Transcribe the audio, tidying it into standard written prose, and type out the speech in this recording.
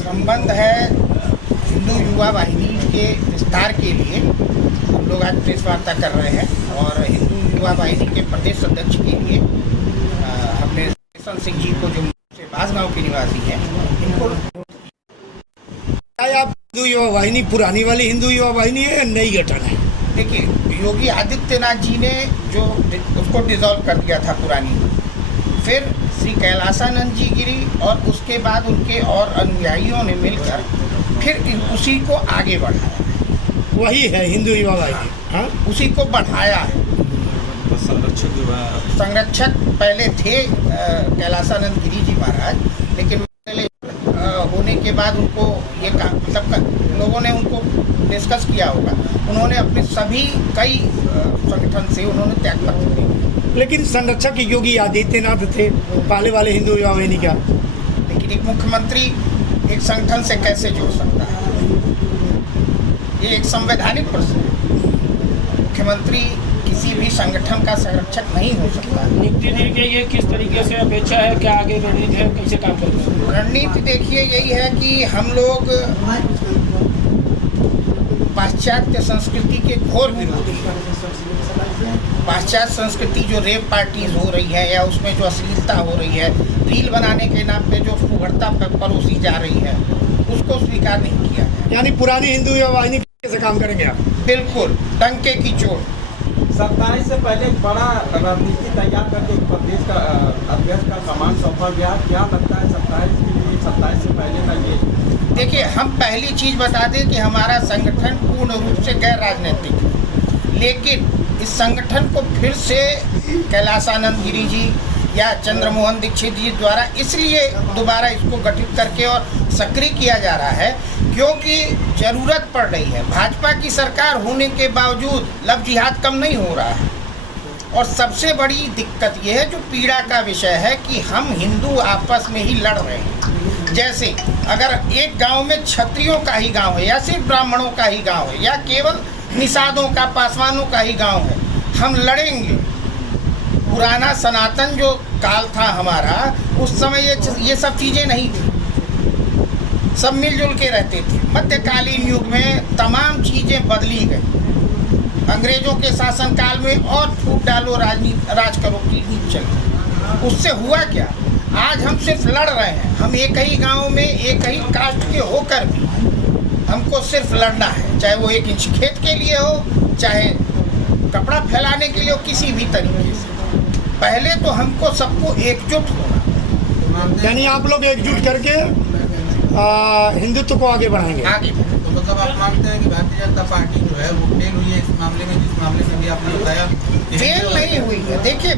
संबंध है हिंदू युवा वाहिनी के विस्तार के लिए हम लोग आज प्रेस वार्ता कर रहे हैं और हिंदू युवा वाहिनी के प्रदेश अध्यक्ष के लिए हमने किशन सिंह जी को जो बासगांव के निवासी हैं इनको आप हिंदू युवा वाहिनी पुरानी वाली हिंदू युवा वाहिनी है या नई गठन है? देखिए, योगी आदित्यनाथ जी ने जो उसको डिसॉल्व कर दिया था पुरानी, फिर श्री कैलासानंद जी गिरी और उसके बाद उनके और अनुयायियों ने मिलकर फिर उसी को आगे बढ़ाया। वही है हिंदू युवा वाहिनी। हाँ, उसी को बढ़ाया है। संरक्षक पहले थे कैलासानंद गिरी जी महाराज, लेकिन होने के बाद उनको ये मतलब लोगों ने उनको डिस्कस किया होगा, उन्होंने अपने सभी कई संगठन से उन्होंने त्यागपत्र दिए। लेकिन संरक्षक योगी आदित्यनाथ थे पहले वाले हिंदू युवा वाहिनी का। लेकिन एक मुख्यमंत्री एक संगठन से कैसे जुड़ सकता है? ये एक संवैधानिक प्रश्न है। मुख्यमंत्री किसी भी संगठन का संरक्षक नहीं हो सकता। नियुक्ति के ये किस तरीके से अपेक्षा है, क्या आगे रणनीति है, कैसे काम करते हैं? रणनीति देखिए यही है कि हम लोग पाश्चात्य संस्कृति के घोर विरोधी हैं। पाश्चात्य संस्कृति जो रेप पार्टीज हो रही है या उसमें जो अश्लीलता हो रही है, रील बनाने के नाम पे जो फुहड़ता परोसी जा रही है, उसको स्वीकार नहीं किया है। यानी पुरानी हिंदू युवा वाहिनी कैसे काम करेंगे आप? बिल्कुल डंके की चोट। 27 से पहले एक बड़ा रणनीति तैयार करके प्रदेश का अध्यक्ष का कमान सौंपा गया। क्या लगता है 27 के लिए, 27 से पहले का ये? देखिए, हम पहली चीज़ बता दें कि हमारा संगठन पूर्ण रूप से गैर राजनीतिक है, लेकिन इस संगठन को फिर से कैलासानंद गिरी जी या चंद्रमोहन दीक्षित जी द्वारा इसलिए दोबारा इसको गठित करके और सक्रिय किया जा रहा है क्योंकि ज़रूरत पड़ रही है। भाजपा की सरकार होने के बावजूद लव जिहाद कम नहीं हो रहा है और सबसे बड़ी दिक्कत यह है, जो पीड़ा का विषय है, कि हम हिंदू आपस में ही लड़ रहे हैं। जैसे अगर एक गांव में क्षत्रियों का ही गांव है या सिर्फ ब्राह्मणों का ही गांव है या केवल निषादों का, पासवानों का ही गांव है, हम लड़ेंगे। पुराना सनातन जो काल था हमारा, उस समय ये सब चीज़ें नहीं थी, सब मिलजुल के रहते थे। मध्यकालीन युग में तमाम चीज़ें बदली गई। अंग्रेजों के शासनकाल में और फूट डालो राज करो की नीति चली। उससे हुआ क्या? आज हम सिर्फ लड़ रहे हैं। हम एक ही गांव में एक ही कास्ट के होकर भी हमको सिर्फ लड़ना है, चाहे वो 1 इंच खेत के लिए हो, चाहे कपड़ा फैलाने के लिए हो, किसी भी तरीके से। पहले तो हमको सबको एकजुट होना। यानी आप लोग एकजुट करके हिंदुत्व को आगे बढ़ाएंगे। आगे तो मतलब आप मानते हैं कि भारतीय जनता पार्टी जो है वो फेल हुई है इस मामले में, जिस मामले में भी आपने बताया? फेल नहीं हुई है। देखिए,